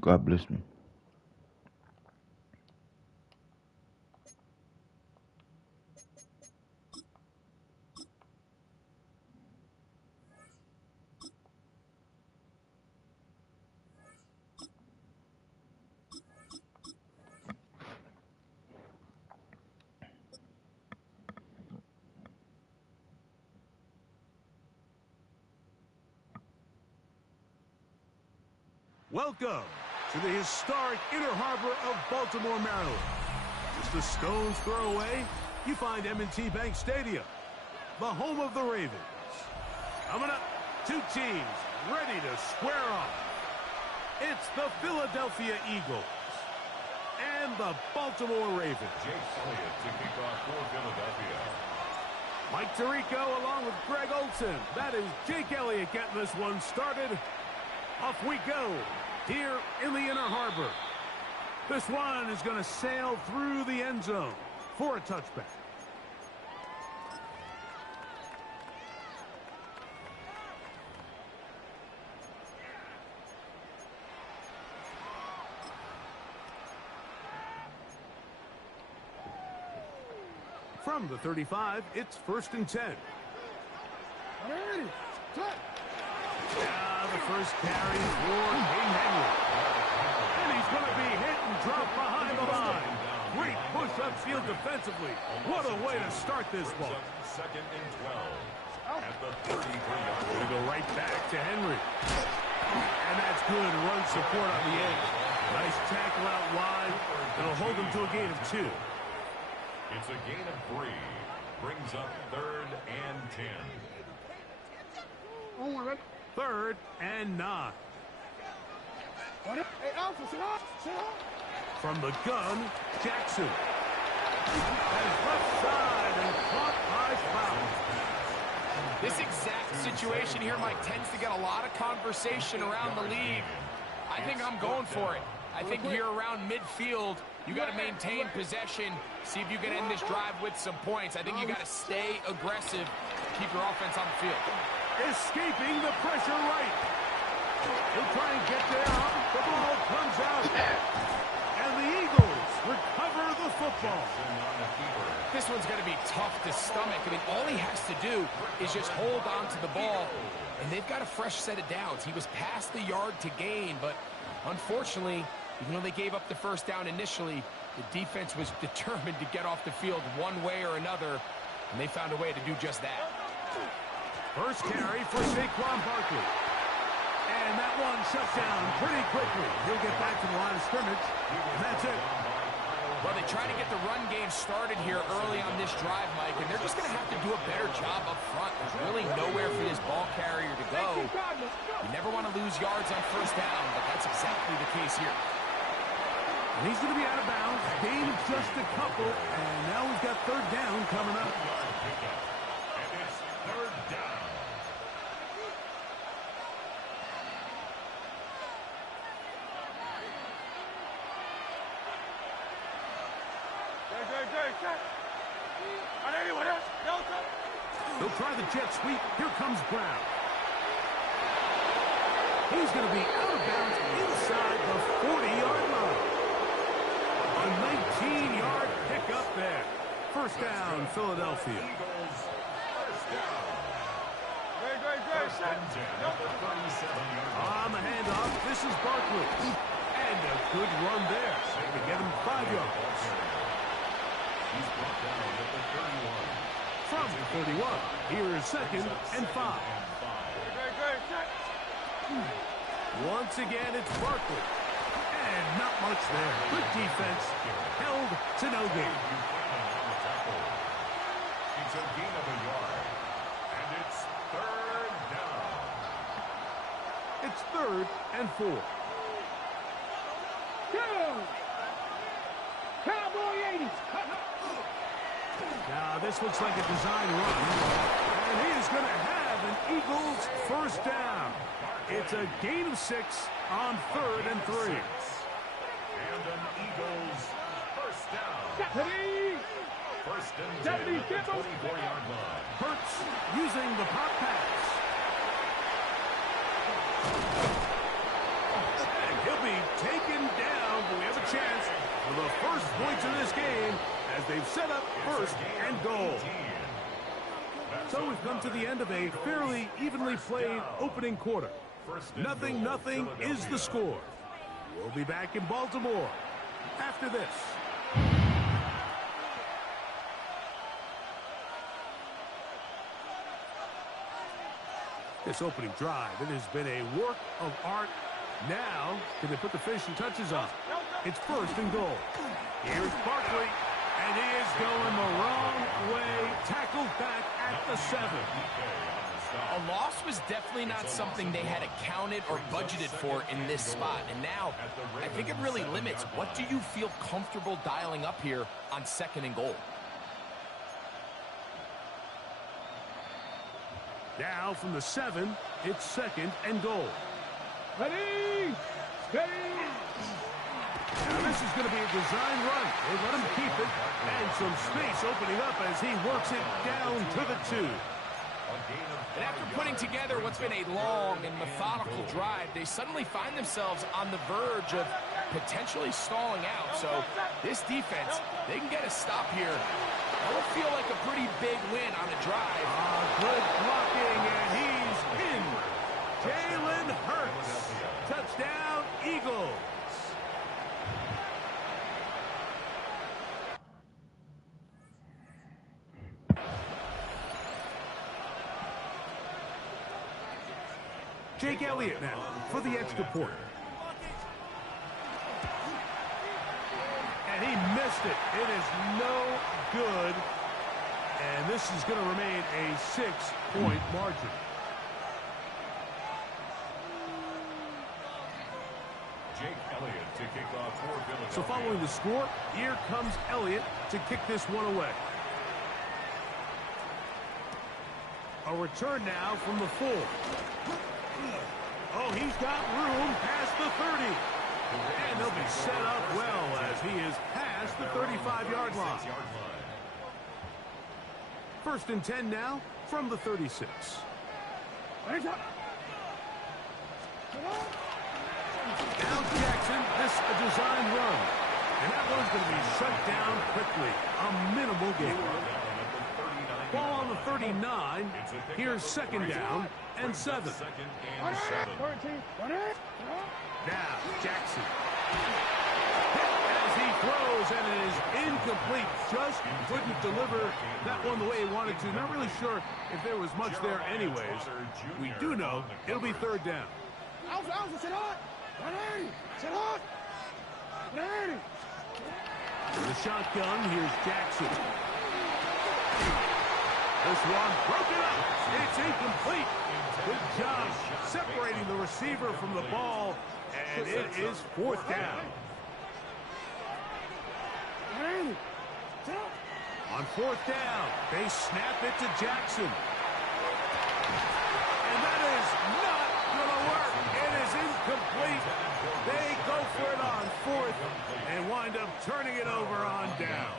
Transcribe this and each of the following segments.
God bless me. Welcome to the historic Inner Harbor of Baltimore, Maryland. Just a stone's throw away, you find M&T Bank Stadium, the home of the Ravens. Coming up, two teams ready to square off. It's the Philadelphia Eagles and the Baltimore Ravens. Jake Elliott to kick off for Philadelphia. Mike Tirico along with Greg Olson. That is Jake Elliott getting this one started. Off we go here in the Inner Harbor. This one is going to sail through the end zone for a touchback. From the 35, it's 1st and 10. The first carry for King Henry. And he's going to be hit and dropped behind the line. Great push upfield defensively. What a way to start this ball. 2nd and 12 at the 33-yard line. Going to go right back to Henry. And that's good run support on the edge. Nice tackle out wide. It'll hold him to a gain of 2. It's a gain of 3. Brings up 3rd and 10. 3rd and 9. From the gun, Jackson. And left side and caught by Fowler. This exact situation here, Mike, tends to get a lot of conversation around the league. I think I'm going for it. I think here around midfield, you got to maintain possession, see if you can end this drive with some points. I think you got to stay aggressive, keep your offense on the field. Escaping the pressure right. He'll try and get there. The ball comes out. And the Eagles recover the football. This one's going to be tough to stomach. I mean, all he has to do is just hold on to the ball. And they've got a fresh set of downs. He was past the yard to gain, but unfortunately, even though they gave up the first down initially, the defense was determined to get off the field one way or another, and they found a way to do just that. First carry for Saquon Barkley. And that one shuts down pretty quickly. He'll get back to the line of scrimmage, and that's it. Well, they try to get the run game started here early on this drive, Mike, and they're just going to have to do a better job up front. There's really nowhere for this ball carrier to go. You never want to lose yards on first down, but that's exactly the case here. And he's going to be out of bounds. Gain of just a couple, and now we've got 3rd down coming up. And it's 3rd down. He'll try the jet sweep. Here comes Brown. He's going to be out of bounds inside the 40-yard line. A 19-yard pickup there. First down, Philadelphia. Eagles, first down. First and 10 at the 37-yard line. On the handoff, this is Barkley. And a good run there. To get him 5 yards. He's brought down at the 31. From the 31, here is 2nd and 5. Once again, it's Barkley. And not much there. Good defense. Held to no gain. It's a gain of a yard. And it's 3rd down. It's 3rd and 4. Cowboy 80s. Now, this looks like a design run. And he is going to have an Eagles first down. It's a gain of 6 on 3rd and 3. And an Eagles first down. First and 10 at the 24-yard line. Hurts using the pop pass. And He'll be taken down, but we have a chance for the first points of this game as they've set up first and goal. So we've come to the end of a fairly evenly played opening quarter. 0-0 is the score. We'll be back in Baltimore after this. This opening drive, it has been a work of art. Now, can they put the finishing touches on? It's first and goal. Here's Barkley, and he is going the wrong way. Tackled back at the 7. A loss was definitely not something they had accounted or budgeted for in this spot. And now, I think it really limits what do you feel comfortable dialing up here on second and goal. Now from the 7, it's second and goal. Ready, steady. Now this is going to be a design run. They let him keep it, and some space opening up as he works it down to the 2. And after putting together what's been a long and methodical drive, they suddenly find themselves on the verge of potentially stalling out. So this defense, they can get a stop here. That'll feel like a pretty big win on a drive. Good blocking, and he's in. Jalen Hurts. Touchdown, Eagles. Jake Elliott now for the extra point. And he missed it. It is no good. And this is going to remain a 6-point margin. Jake Elliott to kick off for Philadelphia. So following the score, here comes Elliott to kick this one away. A return now from the 4. Oh, he's got room past the 30. And they'll be set up well as he is past the 35-yard line. First and 10 now from the 36. Now Jackson, this a design run. And that one's going to be shut down quickly. A minimal gain. Ball on the 39. Here's second down and 7. Now Jackson. As he throws, and it is incomplete. Just couldn't deliver that one the way he wanted to. Not really sure if there was much there anyways. We do know it'll be third down. The shotgun, here's Jackson. This one broken up. It's incomplete. Good job separating the receiver from the ball, and it is fourth down. On fourth down, they snap it to Jackson. And that is not going to work. It is incomplete. They go for it on fourth and wind up turning it over on down.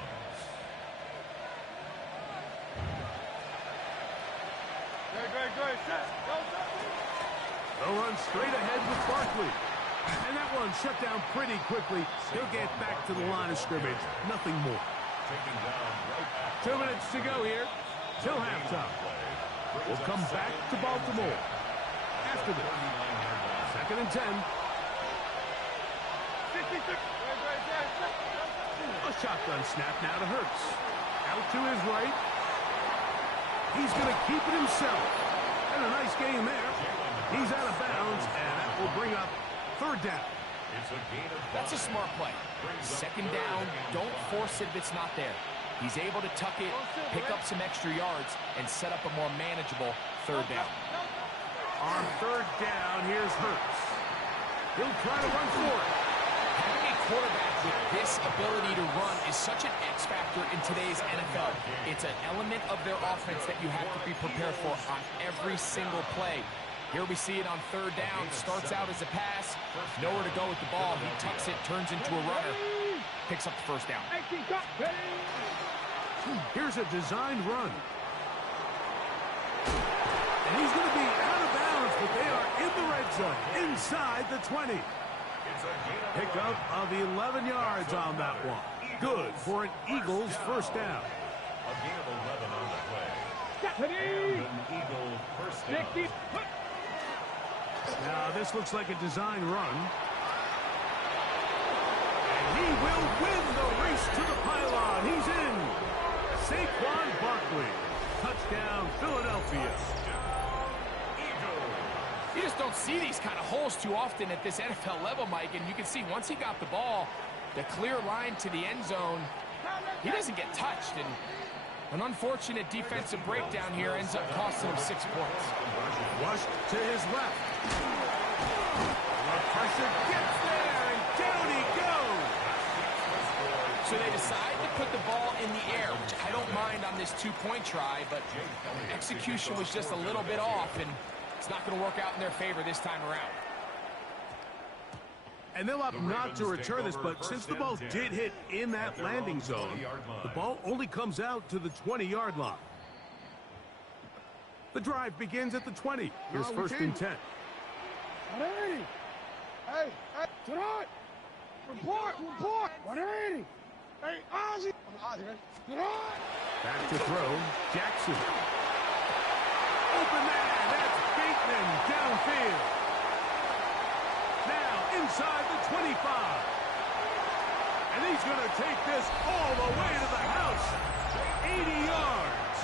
They'll run straight ahead with Barkley. And that one shut down pretty quickly. He'll get back to the line of scrimmage. Nothing more. 2 minutes to go here till halftime. We'll come back to Baltimore after this. Second and 10. A shotgun snap now to Hurts. Out to his right. He's going to keep it himself. And a nice game there. He's out of bounds, and that will bring up third down. That's a smart play. Second down, don't force it if it's not there. He's able to tuck it, pick up some extra yards, and set up a more manageable third down. On third down, here's Hurts. He'll try to run for it. Having a quarterback with this ability to run is such an X factor in today's NFL. It's an element of their offense that you have to be prepared for on every single play. Here we see it on third down. Starts out as a pass. Nowhere to go with the ball. He tucks it, turns into a runner. Picks up the first down. Here's a designed run. And he's going to be out of bounds, but they are in the red zone, inside the 20. Pickup of 11 yards on that one. Good for an Eagles first down. A gain of 11 on the play. Ready. An Eagle first down. Now this looks like a design run. And he will win the race to the pylon. He's in. Saquon Barkley. Touchdown, Philadelphia. You just don't see these kind of holes too often at this NFL level, Mike. And you can see once he got the ball, the clear line to the end zone, he doesn't get touched. And an unfortunate defensive breakdown here ends up costing him 6 points. Rushed to his left. The pressure gets there, and down he goes. So they decide to put the ball in the air, which I don't mind on this 2-point try, but execution was just a little bit off, and it's not going to work out in their favor this time around. And they'll opt not to return this, but since the ball did hit in that landing zone, the ball only comes out to the 20-yard line. The drive begins at the 20. Here's first and 10. Hey, tonight. Report. 180. Hey, Ozzy. Tonight. Back to throw. Jackson. Open man. That's Bateman downfield. Now inside the 25. And he's going to take this all the way to the house. 80 yards.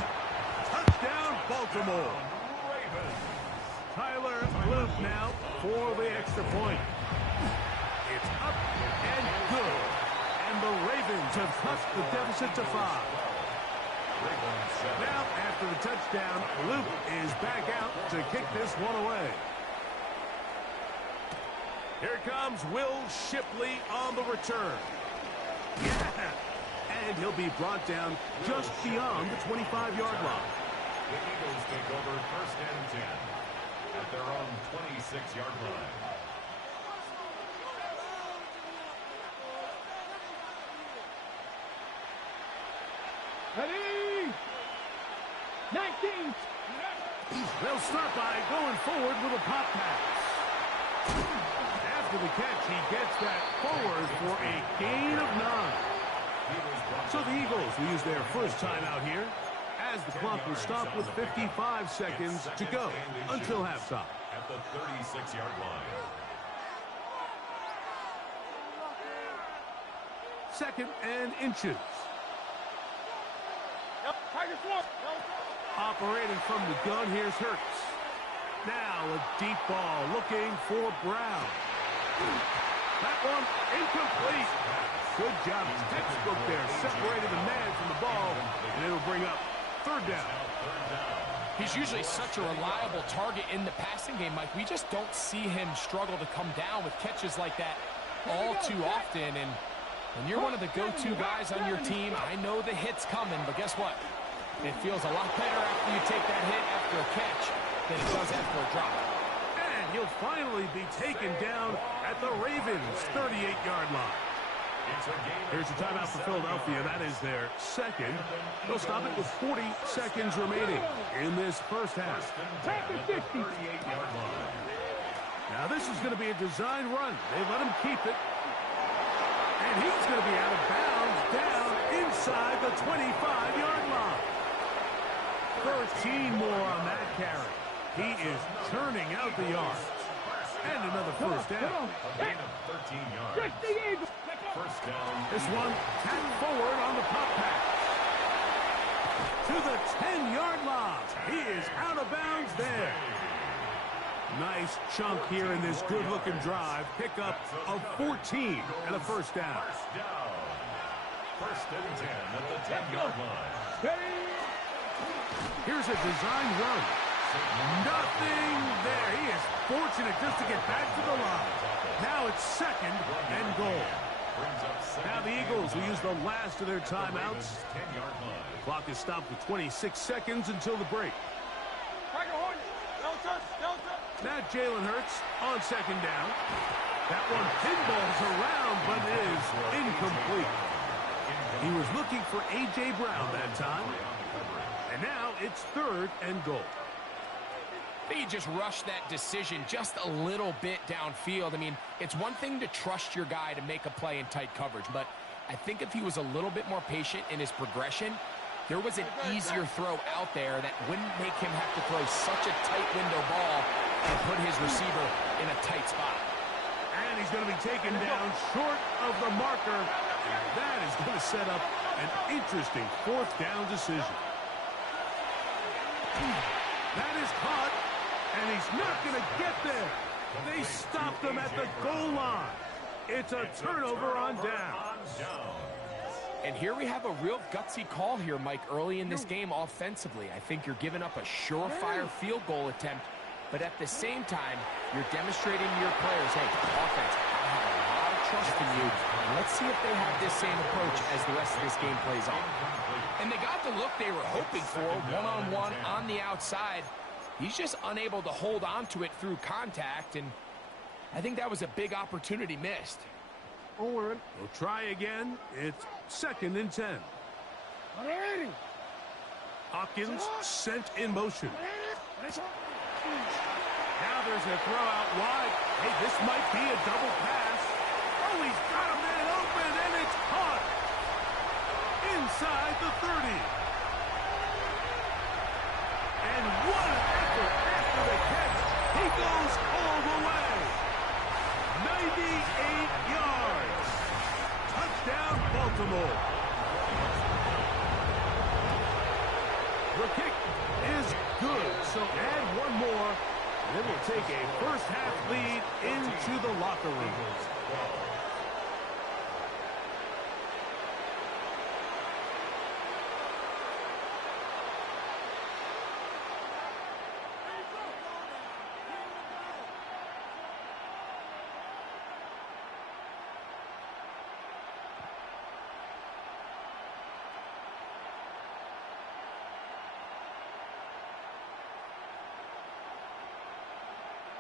Touchdown, Baltimore. Tyler Luke now for the extra point. It's up and good. And the Ravens have cut the deficit to 5. Now, after the touchdown, Luke is back out to kick this one away. Here comes Will Shipley on the return. Yeah! And he'll be brought down just beyond the 25-yard line. The Eagles take over first and 10 at their own 26-yard line. Ready. 19. They'll start by going forward with a pop pass. After the catch, he gets that forward for a gain of 9. So the Eagles will use their first timeout here, as the clock will stop with 55 seconds to go until halftime. At the 36-yard line. Second and inches. Operating from the gun, here's Hurts. Now a deep ball looking for Brown. That one incomplete. Good job. Textbook there. Separated the man from the ball, and it'll bring up third down. He's usually such a reliable target in the passing game, Mike. We just don't see him struggle to come down with catches like that all too often. And when you're one of the go-to guys on your team, I know the hit's coming, but guess what? It feels a lot better after you take that hit after a catch than it does after a drop. And he'll finally be taken down at the Ravens' 38-yard line. Here's a timeout for Philadelphia. That is their second. They'll stop it with 40 seconds remaining in this first half. Now this is going to be a design run. They let him keep it. And he's going to be out of bounds down inside the 25-yard line. 13 more on that carry. He is churning out the yards. And another first down. A gain of 13 yards. First down. This one tapped forward on the pop pass. To the 10-yard line. He is out of bounds there. Nice chunk here in this good-looking drive. Pickup of 14 and a first down. First and 10 at the 10-yard line. Here's a design run. Nothing there. He is fortunate just to get back to the line. Now it's second and goal. Now the Eagles will use the last of their timeouts. The clock is stopped with 26 seconds until the break. Now Jalen Hurts on second down. That one pinballs around, but it is incomplete. He was looking for A.J. Brown that time. And now it's third and goal. I think he just rushed that decision just a little bit downfield. I mean, it's one thing to trust your guy to make a play in tight coverage, but I think if he was a little bit more patient in his progression, there was an easier throw out there that wouldn't make him have to throw such a tight window ball and put his receiver in a tight spot. And he's going to be taken down short of the marker. And that is going to set up an interesting fourth down decision. That is caught, and he's not going to get there. They stopped him at the goal line. It's a turnover on down. And here we have a real gutsy call here, Mike, early in this game offensively. I think you're giving up a surefire field goal attempt, but at the same time, you're demonstrating to your players, hey, offense, I have a lot of trust in you, and let's see if they have this same approach as the rest of this game plays on. And they got the look they were hoping for, one-on-one on the outside. He's just unable to hold on to it through contact, and I think that was a big opportunity missed. We'll try again. It's 2nd and 10. Hopkins sent in motion. Now there's a throw out wide. Hey, this might be a double pass. Oh, he's got a man open, and it's caught inside the 30. And what an effort after the catch. He goes all the way. 98 yards. Touchdown, Baltimore. The kick is good, so add one more. Then we'll take a first-half lead into the locker room.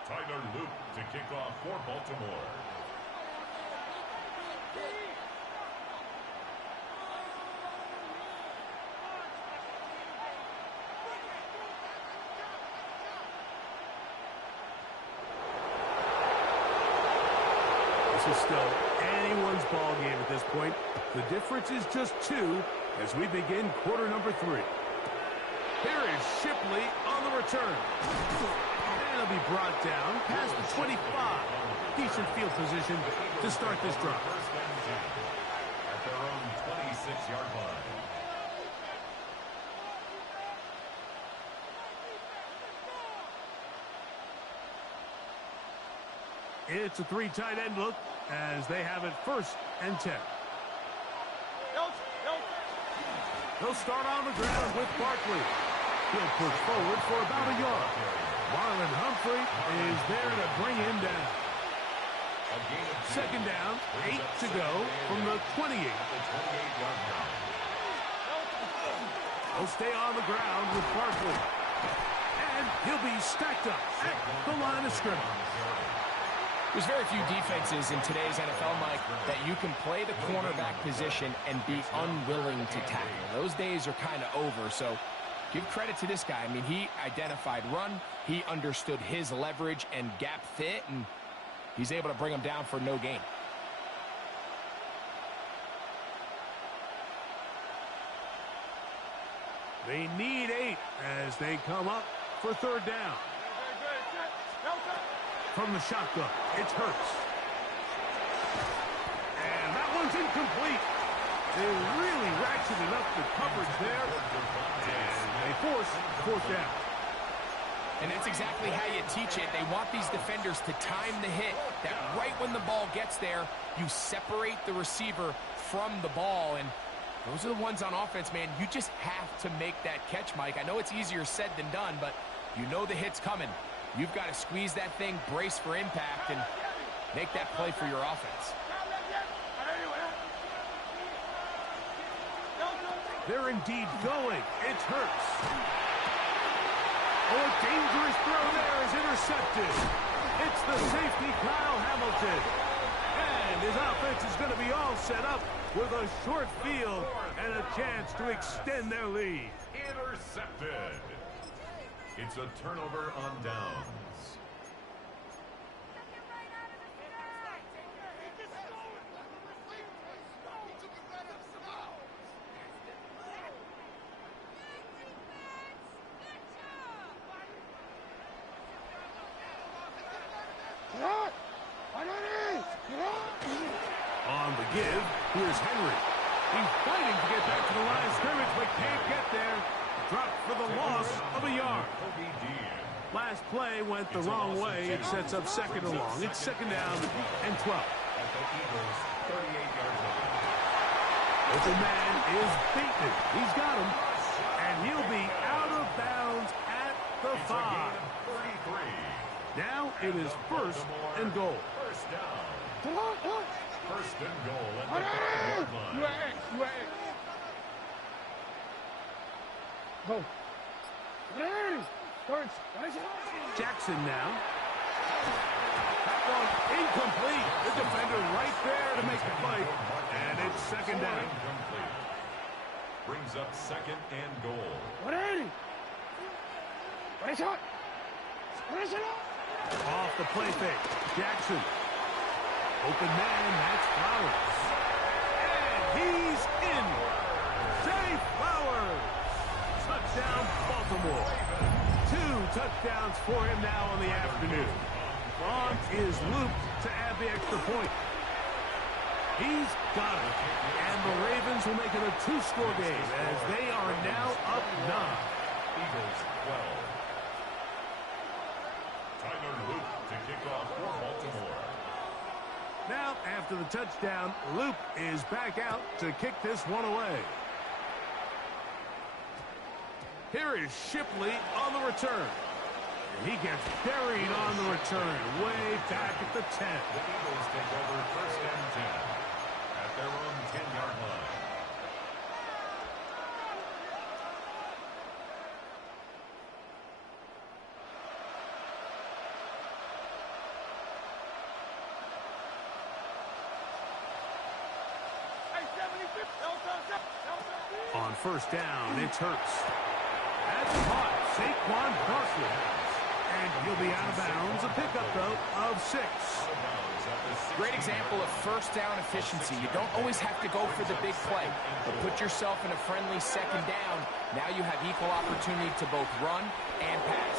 Tyler Luke to kick off for Baltimore. This is still anyone's ball game at this point. The difference is just 2 as we begin quarter number 3. Here is Shipley on the return. And he'll be brought down past the 25. Decent field position to start this drive. First and 10 at their own 26-yard line. It's a 3 tight end look as they have it 1st and 10. They'll start on the ground with Barkley. He'll push forward for about a yard. Marlon Humphrey is there to bring him down. 2nd down, 8 to go from the 28. He'll stay on the ground with Barkley. And he'll be stacked up at the line of scrimmage. There's very few defenses in today's NFL, Mike, that you can play the cornerback position and be unwilling to tackle. Those days are kind of over, so give credit to this guy. I mean, he identified run, he understood his leverage and gap fit, and he's able to bring him down for no gain. They need 8 as they come up for 3rd down. From the shotgun, it's Hurts. And that one's incomplete. They really ratcheted up the coverage there. And they force 4th down. And that's exactly how you teach it. They want these defenders to time the hit, that right when the ball gets there, you separate the receiver from the ball. And those are the ones on offense, man. You just have to make that catch, Mike. I know it's easier said than done, but you know the hit's coming. You've got to squeeze that thing, brace for impact, and make that play for your offense. They're indeed going. It's Hurts. Oh, a dangerous throw there is intercepted. It's the safety, Kyle Hamilton. And his offense is going to be all set up with a short field and a chance to extend their lead. Intercepted. It's a turnover on downs. On the give, here's Henry. He's fighting to get back to the line of scrimmage, but can't get there. Dropped for the loss of a yard. Last play went the wrong way. It sets up second and long. It's second down and 12. At the Eagles' 38-yard line. Open man is beaten. He's got him. And he'll be out of bounds at the 5. Now it is first and goal. First down. Come on, come on. First and goal at the 5-yard line. You at X, you at X. Go. Jackson now. That one incomplete. The defender right there to make the play. And it's second down. Incomplete. Brings up second and goal. 180. Shot. Off the play fake. Jackson. Open man, that's Flowers. And he's in. Zay Flowers. Touchdown, Baltimore. 2 touchdowns for him now on the afternoon. On is looped to add the extra point. He's got it. And the Ravens will make it a 2-score game as they are now up 9. Eagles 12. Tyler Loop to kick off for Baltimore. Now, after the touchdown, Loop is back out to kick this one away. Here is Shipley on the return. And he gets buried on the return, way back at the 10. The Eagles take over first and 10 at their own 10-yard line. On first down, it's Hurts. That's caught. Saquon Barkley. And he'll be out of bounds. A pickup, though, of 6. Great example of first down efficiency. You don't always have to go for the big play, but put yourself in a friendly second down. Now you have equal opportunity to both run and pass.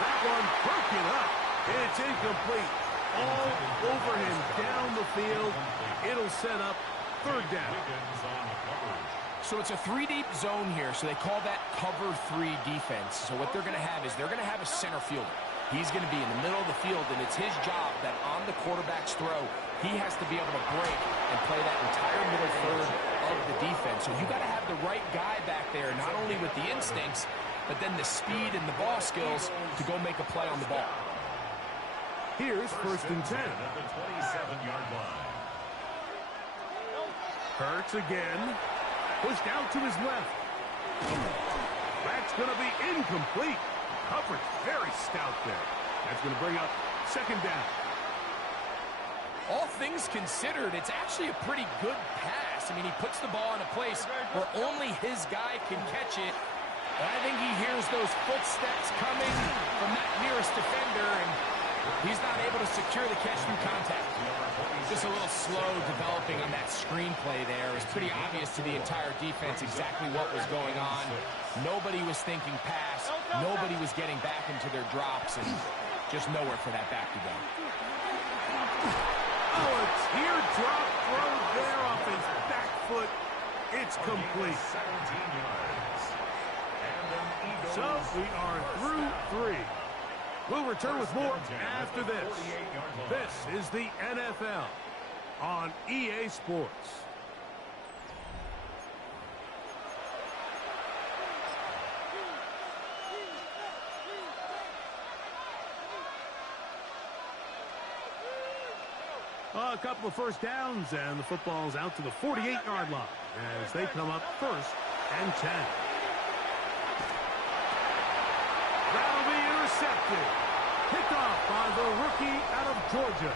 That one broken up. It's incomplete. All over him down the field. It'll set up third down. So it's a 3-deep zone here, so they call that cover 3 defense. So what they're going to have is they're going to have a center fielder. He's going to be in the middle of the field, and it's his job that on the quarterback's throw, he has to be able to break and play that entire middle third of the defense. So you got to have the right guy back there, not only with the instincts, but then the speed and the ball skills to go make a play on the ball. Here's first and 10. At the 27-yard line. Hurts again. Pushed out to his left. That's going to be incomplete. Coverage very stout there. That's going to bring up second down. All things considered, it's actually a pretty good pass. I mean, he puts the ball in a place where only his guy can catch it. And I think he hears those footsteps coming from that nearest defender, and he's not able to secure the catch through contact. Just a little slow developing on that screenplay there. It was pretty obvious to the entire defense exactly what was going on. Nobody was thinking pass. Nobody was getting back into their drops, and just nowhere for that back to go. Oh, a teardrop throw there off his back foot. It's complete. 17 yards. And an Eagles. So we are through 3. We'll return with more after this. This is the NFL on EA Sports. A couple of first downs, and the football's out to the 48-yard line as they come up first and 10. That'll be intercepted. Picked off by the rookie out of Georgia.